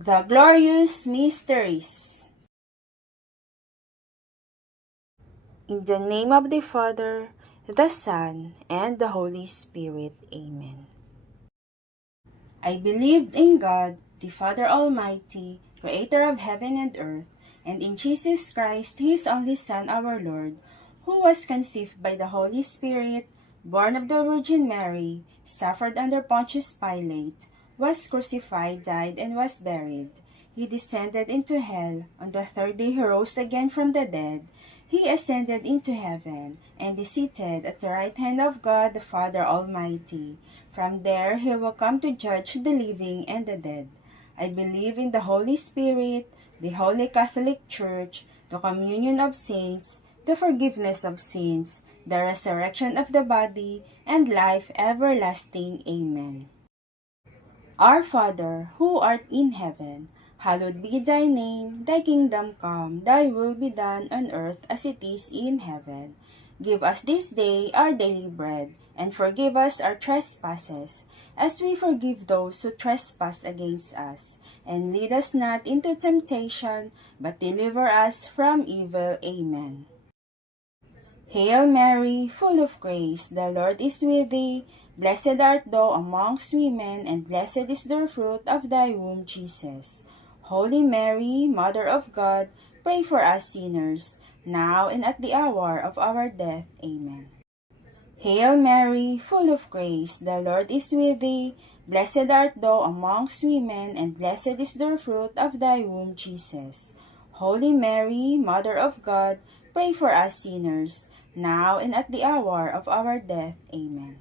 The Glorious Mysteries. In the name of the Father, the Son, and the Holy Spirit. Amen. I believed in God, the Father Almighty, Creator of heaven and earth, and in Jesus Christ, His only Son, our Lord, who was conceived by the Holy Spirit, born of the Virgin Mary, suffered under Pontius Pilate, was crucified, died, and was buried. He descended into hell. On the third day he rose again from the dead. He ascended into heaven, and is seated at the right hand of God the Father Almighty. From there he will come to judge the living and the dead. I believe in the Holy Spirit, the Holy Catholic Church, the communion of saints, the forgiveness of sins, the resurrection of the body, and life everlasting. Amen. Our Father, who art in heaven, hallowed be thy name. Thy kingdom come, thy will be done on earth as it is in heaven. Give us this day our daily bread, and forgive us our trespasses, as we forgive those who trespass against us. And lead us not into temptation, but deliver us from evil. Amen. Hail Mary, full of grace, the Lord is with thee. Blessed art thou amongst women, and blessed is the fruit of thy womb, Jesus. Holy Mary, Mother of God, pray for us sinners, now and at the hour of our death. Amen. Hail Mary, full of grace, the Lord is with thee. Blessed art thou amongst women, and blessed is the fruit of thy womb, Jesus. Holy Mary, Mother of God, pray for us sinners, now and at the hour of our death. Amen.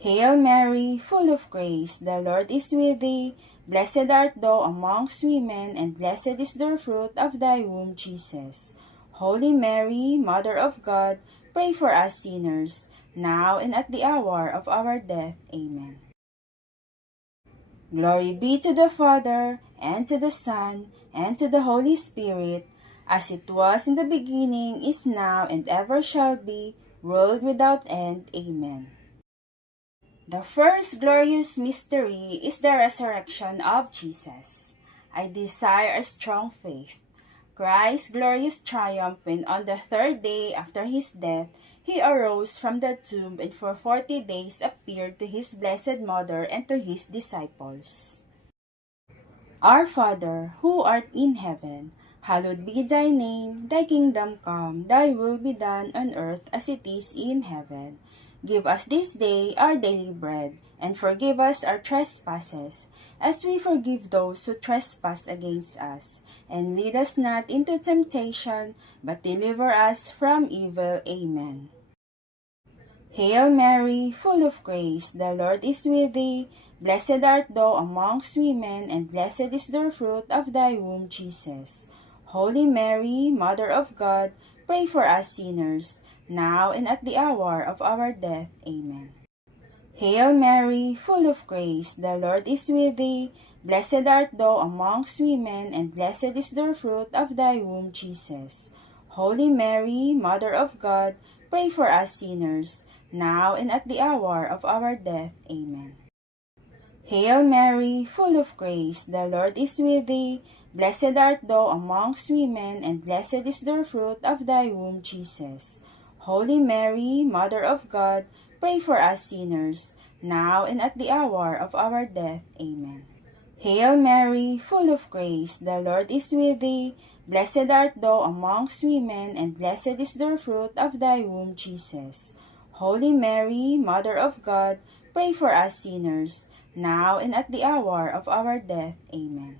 Hail Mary, full of grace, the Lord is with thee. Blessed art thou amongst women, and blessed is the fruit of thy womb, Jesus. Holy Mary, Mother of God, pray for us sinners, now and at the hour of our death. Amen. Glory be to the Father, and to the Son, and to the Holy Spirit, as it was in the beginning, is now, and ever shall be, world without end. Amen. The first glorious mystery is the resurrection of Jesus. I desire a strong faith. Christ's glorious triumph when on the third day after his death, he arose from the tomb and for 40 days appeared to his blessed mother and to his disciples. Our Father, who art in heaven, hallowed be thy name. Thy kingdom come, thy will be done on earth as it is in heaven. Give us this day our daily bread, and forgive us our trespasses, as we forgive those who trespass against us. And lead us not into temptation, but deliver us from evil. Amen. Hail Mary, full of grace, the Lord is with thee. Blessed art thou amongst women, and blessed is the fruit of thy womb, Jesus. Holy Mary, Mother of God, pray for us sinners, now and at the hour of our death. Amen. Hail Mary, full of grace, the Lord is with thee. Blessed art thou amongst women, and blessed is the fruit of thy womb, Jesus. Holy Mary, Mother of God, pray for us sinners, now and at the hour of our death. Amen. Hail Mary, full of grace, the Lord is with thee. Blessed art thou amongst women, and blessed is the fruit of thy womb, Jesus. Holy Mary, Mother of God, pray for us sinners, now and at the hour of our death. Amen. Hail Mary, full of grace, the Lord is with thee. Blessed art thou amongst women, and blessed is the fruit of thy womb, Jesus. Holy Mary, Mother of God, pray for us sinners, now and at the hour of our death. Amen.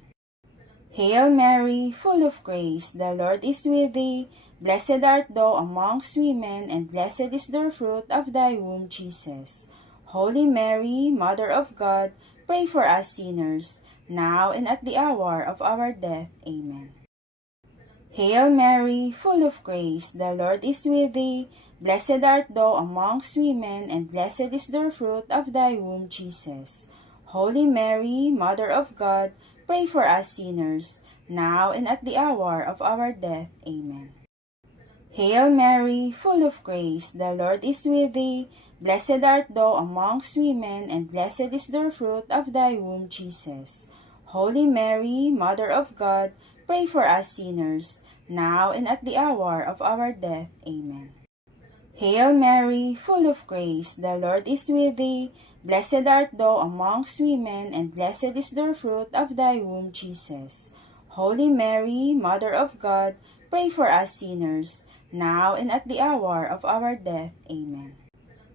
Hail Mary, full of grace, the Lord is with thee. Blessed art thou amongst women, and blessed is the fruit of thy womb, Jesus. Holy Mary, Mother of God, pray for us sinners, now and at the hour of our death. Amen. Hail Mary, full of grace, the Lord is with thee. Blessed art thou amongst women, and blessed is the fruit of thy womb, Jesus. Holy Mary, Mother of God, pray for us sinners, now and at the hour of our death. Amen. Hail Mary, full of grace, the Lord is with thee. Blessed art thou amongst women, and blessed is the fruit of thy womb, Jesus. Holy Mary, Mother of God, pray for us sinners, now and at the hour of our death. Amen. Hail Mary, full of grace, the Lord is with thee. Blessed art thou amongst women, and blessed is the fruit of thy womb, Jesus. Holy Mary, Mother of God, pray for us sinners, now and at the hour of our death. Amen.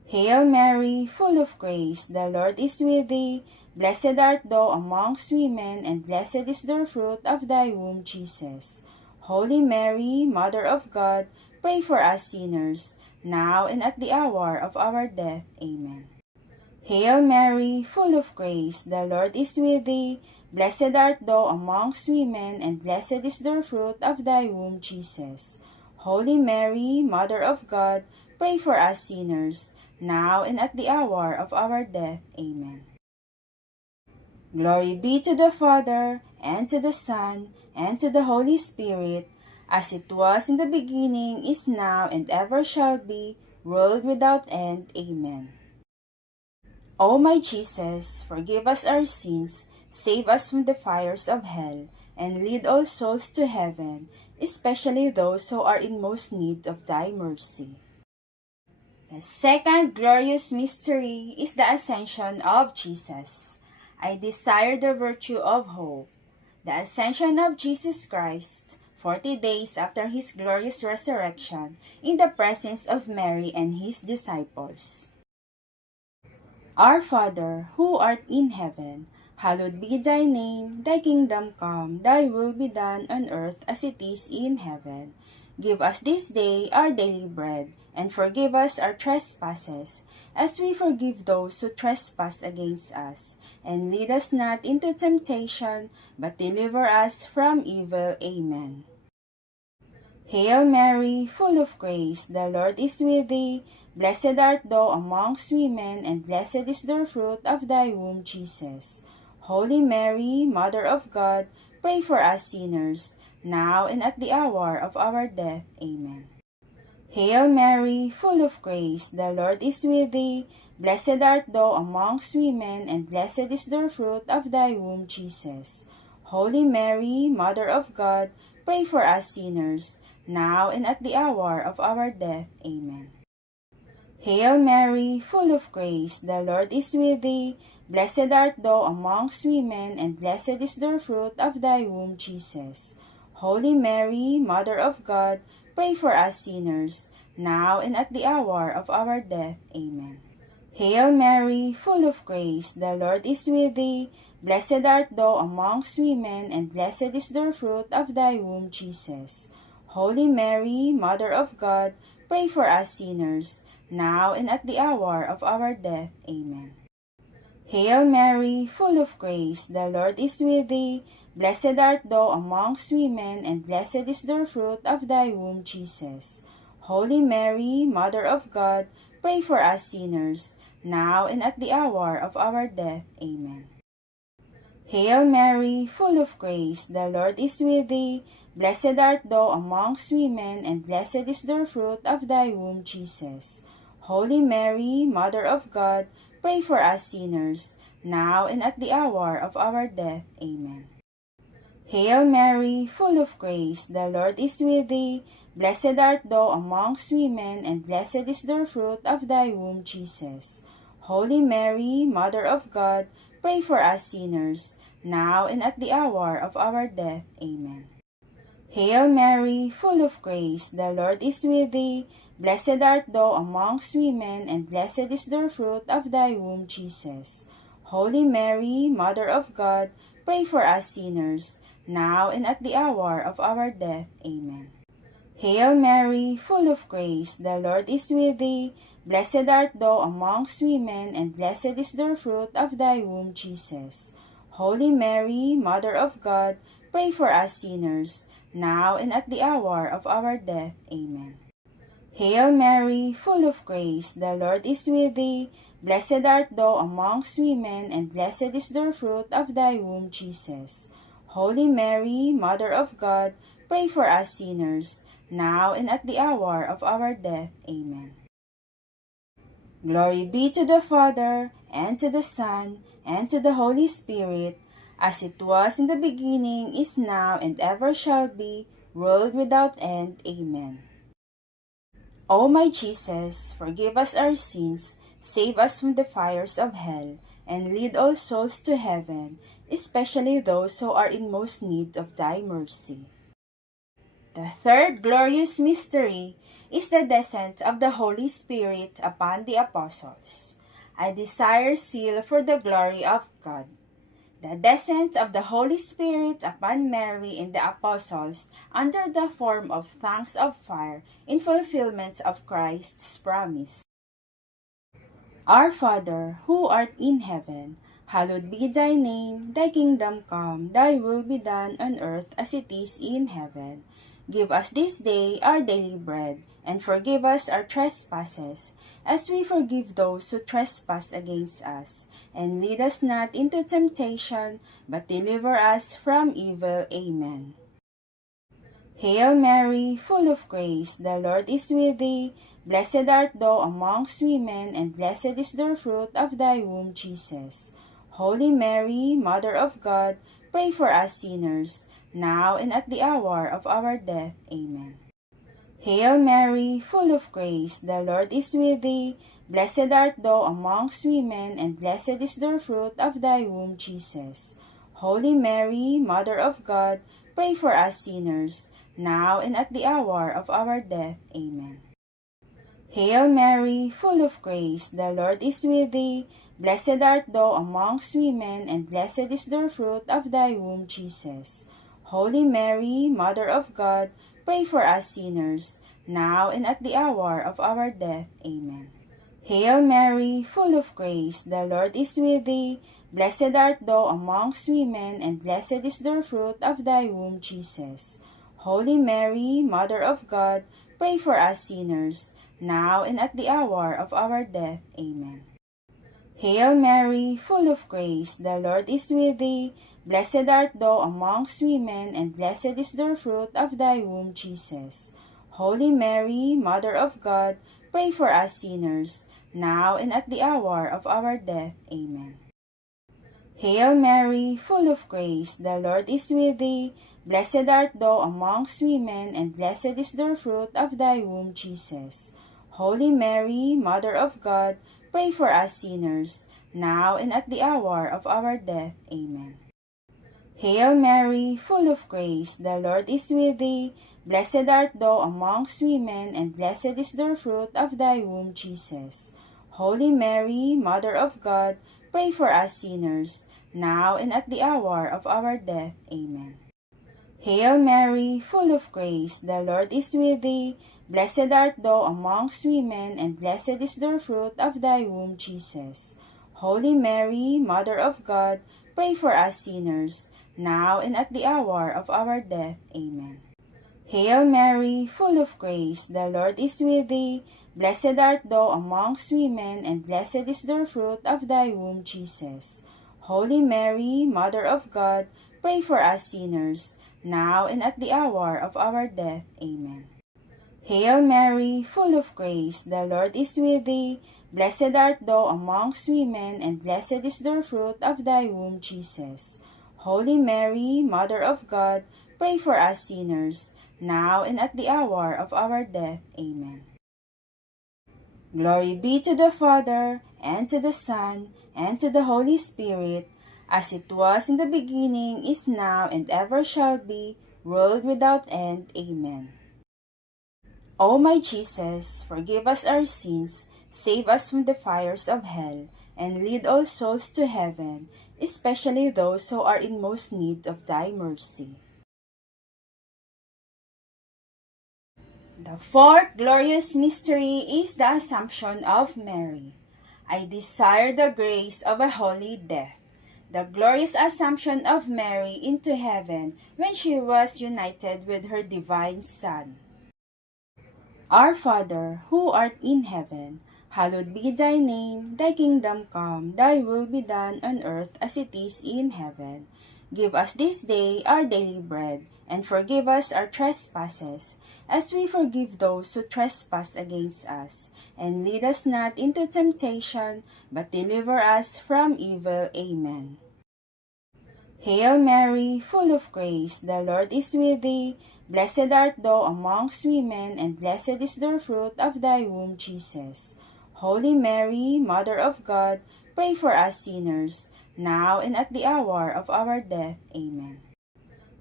Hail Mary, full of grace, the Lord is with thee. Blessed art thou amongst women, and blessed is the fruit of thy womb, Jesus. Holy Mary, Mother of God, pray for us sinners, now and at the hour of our death. Amen. Hail Mary, full of grace, the Lord is with thee. Blessed art thou amongst women, and blessed is the fruit of thy womb, Jesus. Holy Mary, Mother of God, pray for us sinners, now and at the hour of our death. Amen. Glory be to the Father, and to the Son, and to the Holy Spirit, as it was in the beginning, is now, and ever shall be, world without end. Amen. O my Jesus, forgive us our sins, save us from the fires of hell, and lead all souls to heaven, especially those who are in most need of thy mercy. The second glorious mystery is the Ascension of Jesus. I desire the virtue of hope. The Ascension of Jesus Christ, 40 days after his glorious resurrection, in the presence of Mary and his disciples. Our Father, who art in heaven, hallowed be thy name. Thy kingdom come, thy will be done on earth as it is in heaven. Give us this day our daily bread, and forgive us our trespasses, as we forgive those who trespass against us. And lead us not into temptation, but deliver us from evil. Amen. Hail Mary, full of grace, the Lord is with thee. Blessed art thou amongst women, and blessed is the fruit of thy womb, Jesus. Holy Mary, Mother of God, pray for us sinners, now and at the hour of our death. Amen. Hail Mary, full of grace, the Lord is with thee. Blessed art thou amongst women, and blessed is the fruit of thy womb, Jesus. Holy Mary, Mother of God, pray for us sinners, now and at the hour of our death. Amen. Hail Mary, full of grace, the Lord is with thee. Blessed art thou amongst women, and blessed is the fruit of thy womb, Jesus. Holy Mary, Mother of God, pray for us sinners, now and at the hour of our death. Amen. Hail Mary, full of grace, the Lord is with thee. Blessed art thou amongst women, and blessed is the fruit of thy womb, Jesus. Holy Mary, Mother of God, pray for us sinners, now and at the hour of our death. Amen. Hail Mary, full of grace, the Lord is with thee. Blessed art thou amongst women, and blessed is the fruit of thy womb, Jesus. Holy Mary, Mother of God, pray for us sinners, now and at the hour of our death. Amen. Hail Mary, full of grace, the Lord is with thee. Blessed art thou amongst women, and blessed is the fruit of thy womb, Jesus. Holy Mary, Mother of God, pray for us sinners, now and at the hour of our death. Amen. Hail Mary, full of grace, the Lord is with thee. Blessed art thou amongst women, and blessed is the fruit of thy womb, Jesus. Holy Mary, Mother of God, pray for us sinners, now and at the hour of our death. Amen. Hail Mary, full of grace, the Lord is with thee. Blessed art thou amongst women, and blessed is the fruit of thy womb, Jesus. Holy Mary, Mother of God, pray for us sinners, now and at the hour of our death. Amen. Hail Mary, full of grace, the Lord is with thee. Blessed art thou amongst women, and blessed is the fruit of thy womb, Jesus. Holy Mary, Mother of God, pray for us sinners, now and at the hour of our death. Amen. Hail Mary, full of grace, the Lord is with thee. Blessed art thou amongst women, and blessed is the fruit of thy womb, Jesus. Holy Mary, Mother of God, pray for us sinners, now and at the hour of our death. Amen. Glory be to the Father, and to the Son, and to the Holy Spirit, as it was in the beginning, is now, and ever shall be, world without end. Amen. O my Jesus, forgive us our sins, save us from the fires of hell, and lead all souls to heaven, especially those who are in most need of thy mercy. The third glorious mystery is the descent of the Holy Spirit upon the apostles. I desire zeal for the glory of God. The descent of the Holy Spirit upon Mary and the apostles under the form of tongues of fire in fulfillment of Christ's promise. Our Father, who art in heaven, hallowed be thy name. Thy kingdom come, thy will be done on earth as it is in heaven. Give us this day our daily bread, and forgive us our trespasses, as we forgive those who trespass against us. And lead us not into temptation, but deliver us from evil. Amen. Hail Mary, full of grace, the Lord is with thee. Blessed art thou amongst women, and blessed is the fruit of thy womb, Jesus. Holy Mary, Mother of God, pray for us sinners, now and at the hour of our death. Amen. Hail Mary, full of grace, the Lord is with thee. Blessed art thou amongst women, and blessed is the fruit of thy womb, Jesus. Holy Mary, Mother of God, pray for us sinners, now and at the hour of our death. Amen. Hail Mary, full of grace, the Lord is with thee. Blessed art thou amongst women, and blessed is the fruit of thy womb, Jesus. Holy Mary, Mother of God, pray for us sinners, now and at the hour of our death. Amen. Hail Mary, full of grace, the Lord is with thee. Blessed art thou amongst women, and blessed is the fruit of thy womb, Jesus. Holy Mary, Mother of God, pray for us sinners, now and at the hour of our death. Amen. Hail Mary, full of grace, the Lord is with thee. Blessed art thou amongst women, and blessed is the fruit of thy womb, Jesus. Holy Mary, Mother of God, pray for us sinners, now and at the hour of our death. Amen. Hail Mary, full of grace, the Lord is with thee. Blessed art thou amongst women, and blessed is the fruit of thy womb, Jesus. Holy Mary, Mother of God, pray for us sinners, now and at the hour of our death. Amen. Hail Mary, full of grace, the Lord is with thee. Blessed art thou amongst women, and blessed is the fruit of thy womb, Jesus. Holy Mary, Mother of God, pray for us sinners, now and at the hour of our death. Amen. Hail Mary, full of grace, the Lord is with thee. Blessed art thou amongst women, and blessed is the fruit of thy womb, Jesus. Holy Mary, Mother of God, pray for us sinners, now and at the hour of our death. Amen. Hail Mary, full of grace, the Lord is with thee. Blessed art thou amongst women, and blessed is the fruit of thy womb, Jesus. Holy Mary, Mother of God, pray for us sinners, now and at the hour of our death. Amen. Hail Mary, full of grace, the Lord is with thee. Blessed art thou amongst women, and blessed is the fruit of thy womb, Jesus. Holy Mary, Mother of God, pray for us sinners, now and at the hour of our death. Amen. Glory be to the Father, and to the Son, and to the Holy Spirit, as it was in the beginning, is now, and ever shall be, world without end. Amen. O my Jesus, forgive us our sins, save us from the fires of hell, and lead all souls to heaven, especially those who are in most need of thy mercy. The fourth glorious mystery is the Assumption of Mary. I desire the grace of a holy death. The glorious Assumption of Mary into heaven when she was united with her divine Son. Our Father, who art in heaven, hallowed be thy name. Thy kingdom come, thy will be done on earth as it is in heaven. Give us this day our daily bread, and forgive us our trespasses, as we forgive those who trespass against us. And lead us not into temptation, but deliver us from evil. Amen. Hail Mary, full of grace, the Lord is with thee. Blessed art thou amongst women, and blessed is the fruit of thy womb, Jesus. Holy Mary, Mother of God, pray for us sinners, now and at the hour of our death. Amen.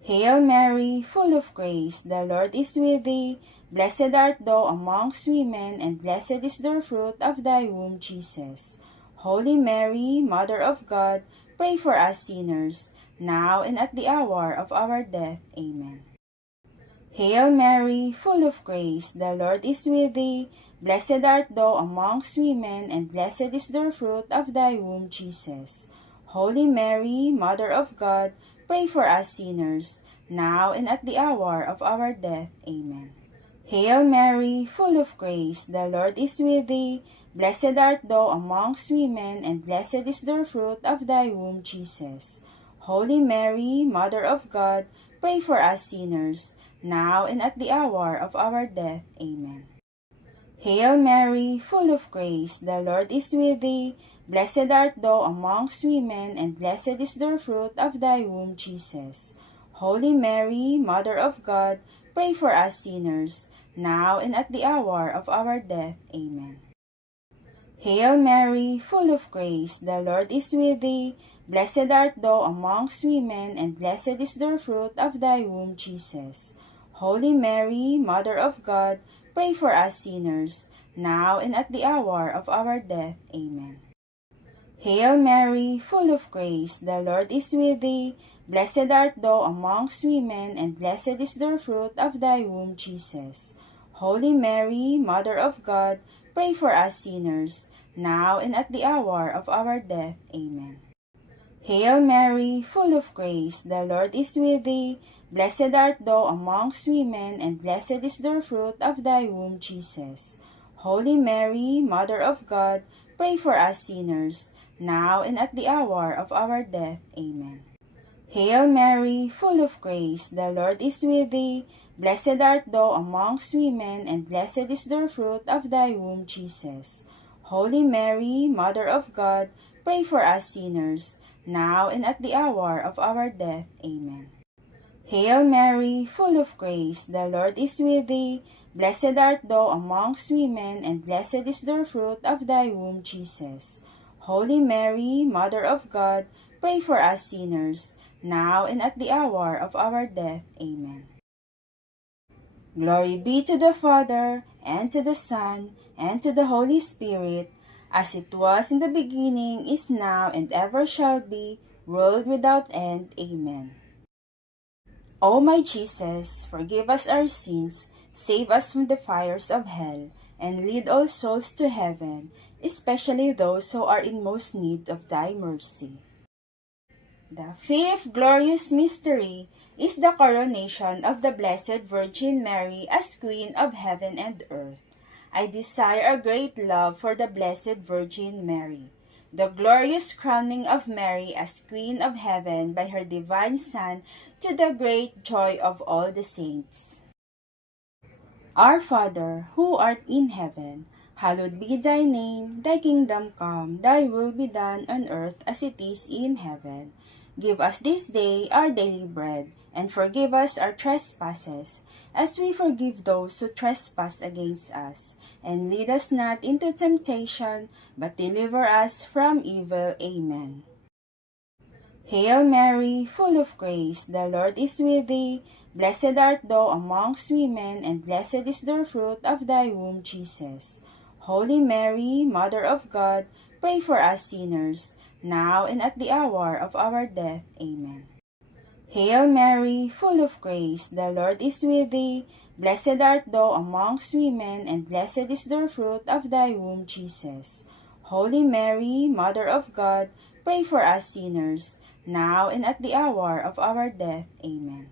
Hail Mary, full of grace, the Lord is with thee. Blessed art thou amongst women, and blessed is the fruit of thy womb, Jesus. Holy Mary, Mother of God, pray for us sinners, now and at the hour of our death. Amen. Hail Mary, full of grace, the Lord is with thee. Blessed art thou amongst women, and blessed is the fruit of thy womb, Jesus. Holy Mary, Mother of God, pray for us sinners, now and at the hour of our death. Amen. Hail Mary, full of grace, the Lord is with thee. Blessed art thou amongst women, and blessed is the fruit of thy womb, Jesus. Holy Mary, Mother of God, pray for us sinners, now and at the hour of our death. Amen. Hail Mary, full of grace, the Lord is with thee. Blessed art thou amongst women, and blessed is the fruit of thy womb, Jesus. Holy Mary, Mother of God, pray for us sinners, now and at the hour of our death. Amen. Hail Mary, full of grace, the Lord is with thee. Blessed art thou amongst women, and blessed is the fruit of thy womb, Jesus. Holy Mary, Mother of God, pray for us sinners, now and at the hour of our death. Amen. Hail Mary, full of grace, the Lord is with thee. Blessed art thou amongst women, and blessed is the fruit of thy womb, Jesus. Holy Mary, Mother of God, pray for us sinners, now and at the hour of our death. Amen. Hail Mary, full of grace, the Lord is with thee. Blessed art thou amongst women, and blessed is the fruit of thy womb, Jesus. Holy Mary, Mother of God, pray for us sinners, now and at the hour of our death. Amen. Hail Mary, full of grace, the Lord is with thee. Blessed art thou amongst women, and blessed is the fruit of thy womb, Jesus. Holy Mary, Mother of God, pray for us sinners, now and at the hour of our death. Amen. Hail Mary, full of grace, the Lord is with thee. Blessed art thou amongst women, and blessed is the fruit of thy womb, Jesus. Holy Mary, Mother of God, pray for us sinners, now and at the hour of our death. Amen. Glory be to the Father, and to the Son, and to the Holy Spirit, as it was in the beginning, is now, and ever shall be, world without end. Amen. O my Jesus, forgive us our sins, save us from the fires of hell, and lead all souls to heaven, especially those who are in most need of thy mercy. The fifth glorious mystery is the coronation of the Blessed Virgin Mary as Queen of heaven and earth. I desire a great love for the Blessed Virgin Mary. The glorious crowning of Mary as Queen of Heaven by her divine Son, to the great joy of all the saints. Our Father, who art in heaven, hallowed be thy name. Thy kingdom come, thy will be done on earth as it is in heaven. Give us this day our daily bread, and forgive us our trespasses, as we forgive those who trespass against us. And lead us not into temptation, but deliver us from evil. Amen. Hail Mary, full of grace, the Lord is with thee. Blessed art thou amongst women, and blessed is the fruit of thy womb, Jesus. Holy Mary, Mother of God, pray for us sinners, now and at the hour of our death. Amen. Hail Mary, full of grace, the Lord is with thee. Blessed art thou amongst women, and blessed is the fruit of thy womb, Jesus. Holy Mary, Mother of God, pray for us sinners, now and at the hour of our death. Amen.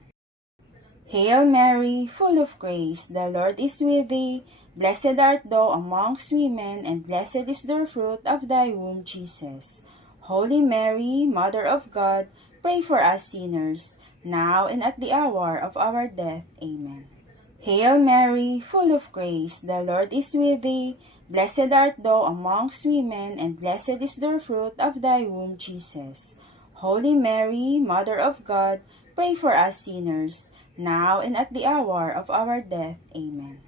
Hail Mary, full of grace, the Lord is with thee. Blessed art thou amongst women, and blessed is the fruit of thy womb, Jesus. Holy Mary, Mother of God, pray for us sinners, now and at the hour of our death. Amen. Hail Mary, full of grace, the Lord is with thee. Blessed art thou amongst women, and blessed is the fruit of thy womb, Jesus. Holy Mary, Mother of God, pray for us sinners, now and at the hour of our death. Amen.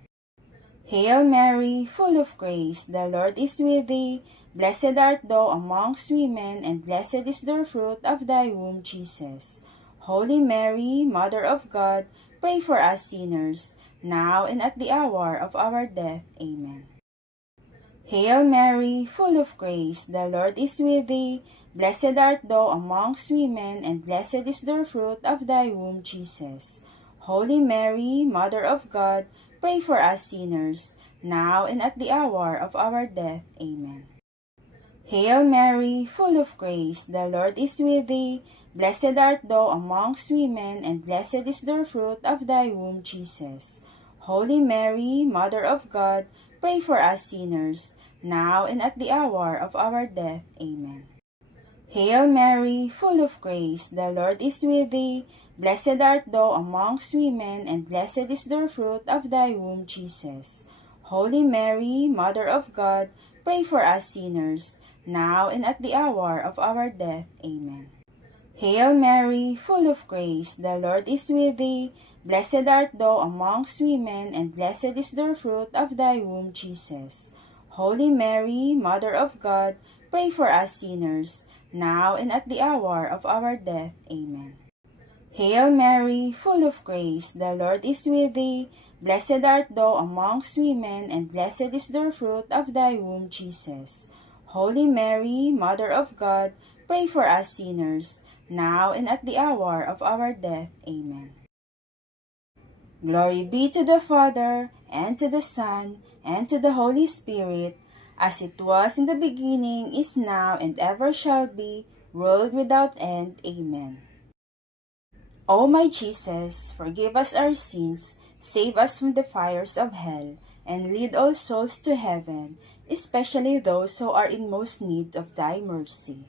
Hail Mary, full of grace, the Lord is with thee. Blessed art thou amongst women, and blessed is the fruit of thy womb, Jesus. Holy Mary, Mother of God, pray for us sinners, now and at the hour of our death. Amen. Hail Mary, full of grace, the Lord is with thee. Blessed art thou amongst women, and blessed is the fruit of thy womb, Jesus. Holy Mary, Mother of God, pray for us sinners, now and at the hour of our death. Amen. Hail Mary, full of grace, the Lord is with thee. Blessed art thou amongst women, and blessed is the fruit of thy womb, Jesus. Holy Mary, Mother of God, pray for us sinners, now and at the hour of our death. Amen. Hail Mary, full of grace, the Lord is with thee. Blessed art thou amongst women, and blessed is the fruit of thy womb, Jesus. Holy Mary, Mother of God, pray for us sinners, now and at the hour of our death. Amen. Hail Mary, full of grace, the Lord is with thee. Blessed art thou amongst women, and blessed is the fruit of thy womb, Jesus. Holy Mary, Mother of God, pray for us sinners, now and at the hour of our death. Amen. Hail Mary, full of grace, the Lord is with thee. Blessed art thou amongst women, and blessed is the fruit of thy womb, Jesus. Holy Mary, Mother of God, pray for us sinners, now and at the hour of our death. Amen. Glory be to the Father, and to the Son, and to the Holy Spirit, as it was in the beginning, is now, and ever shall be, world without end. Amen. O my Jesus, forgive us our sins, save us from the fires of hell, and lead all souls to heaven, especially those who are in most need of thy mercy.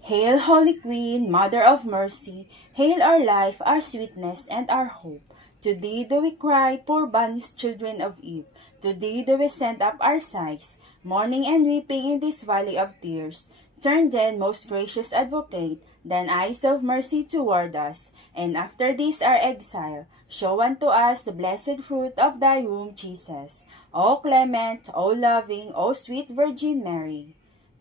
Hail, Holy Queen, Mother of Mercy, hail our life, our sweetness, and our hope. To thee do we cry, poor banished children of Eve. To thee do we send up our sighs, mourning and weeping in this valley of tears. Turn then, most gracious Advocate, thine eyes of mercy toward us, and after this our exile, show unto us the blessed fruit of thy womb, Jesus. O clement, O loving, O sweet Virgin Mary,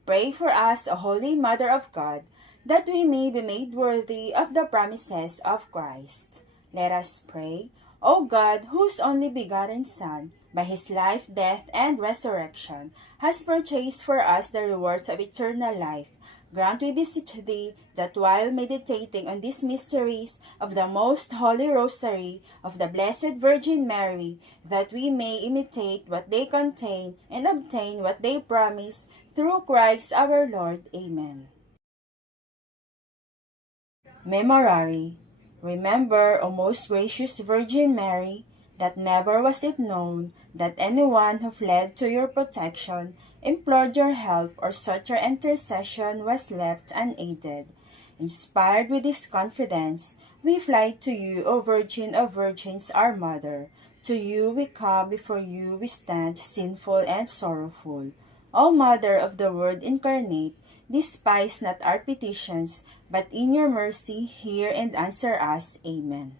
pray for us, O Holy Mother of God, that we may be made worthy of the promises of Christ. Let us pray. O God, whose only begotten Son, by his life, death, and resurrection, has purchased for us the rewards of eternal life, grant, we beseech thee, that while meditating on these mysteries of the most holy rosary of the Blessed Virgin Mary, that we may imitate what they contain and obtain what they promise, through Christ our Lord. Amen. Memorare. Remember, O most gracious Virgin Mary, that never was it known that anyone who fled to your protection, implored your help, or sought your intercession was left unaided. Inspired with this confidence, we fly to you, O Virgin of Virgins, our Mother. To you we come, before you we stand, sinful and sorrowful. O Mother of the Word incarnate, despise not our petitions, but in your mercy hear and answer us. Amen.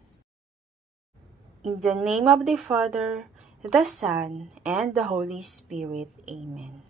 In the name of the Father, the Son, and the Holy Spirit. Amen.